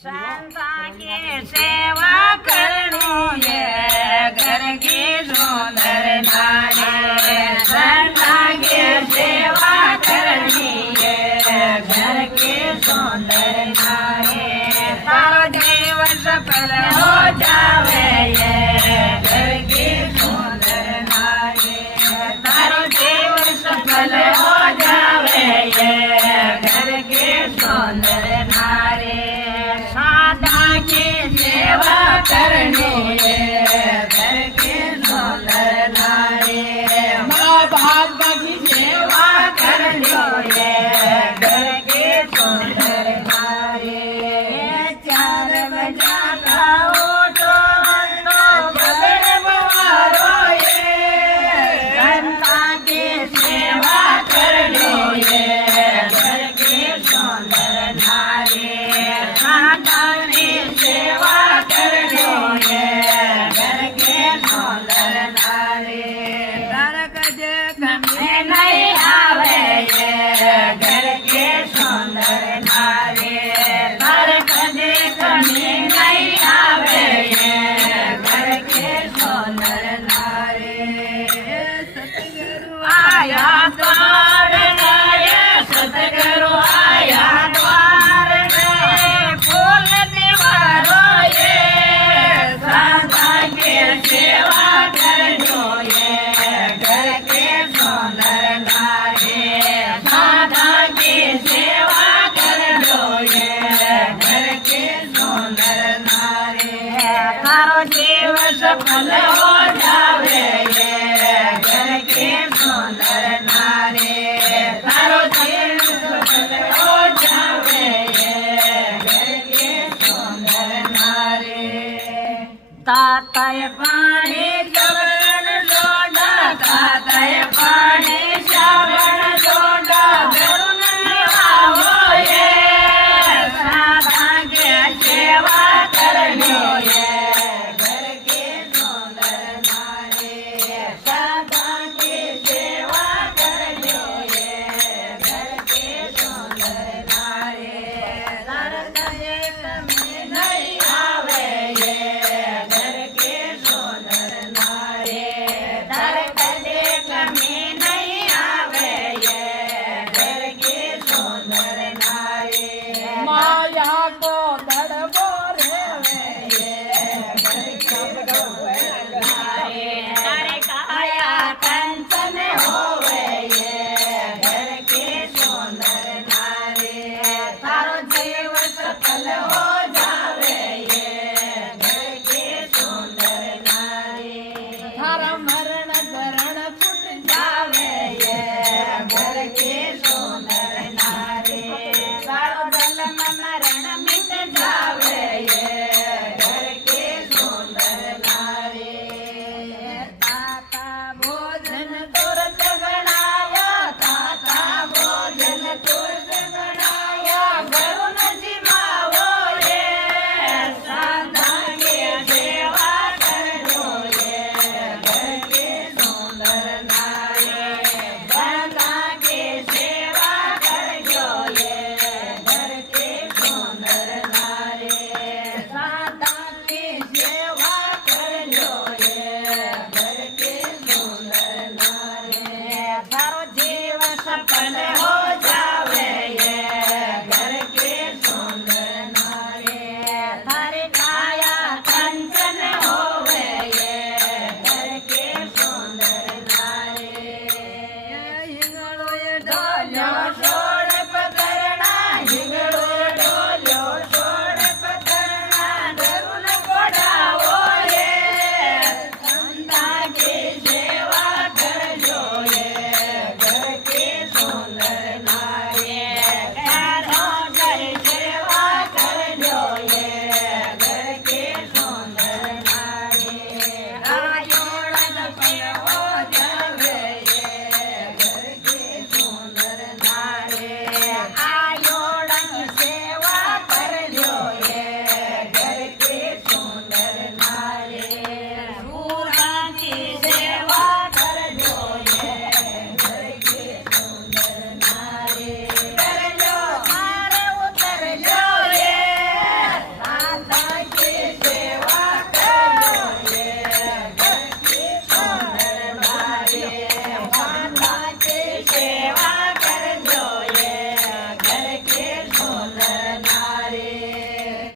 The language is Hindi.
संता की सेवा करनी है घर की सुंदर नारी। संता की सेवा करनी है घर की सुंदर नारी। तारो जीवन सफल हो जावे ये घर की सुंदर नारी। तारो जीवन सफल हो जावे ये घर की सुंदर नारी। सादा की सेवा करनी है घर की सुंदर नारी। माँ बाप की सेवा करनी है घर की सुंदर नारी। चार बजा का उठो तो बगड़ बवारो ये। संता की सेवा करनी है घर की सुंदर नारी। सेवा करनी है घर के सुंदर नारी। नरक में नहीं आवे ये घर के सुंदर नारी। नरक में नहीं आवे ये घर के सुंदर नारी। सतगुरु आया द्वार में, सतगुरु आया द्वार में, फूल निवारो ये। संता की सेवा करनो ये घर के सुंदर नारी। संता की सेवा करनो ये घर के सुंदर नारी। तारो जीव सफल हो जावे ये घर के सुंदर नारी। तारो जीव सफल हो जावे ये घर के सुंदर नारी। तातय पाणी चरण लोडा, तातय पाणी श्रावण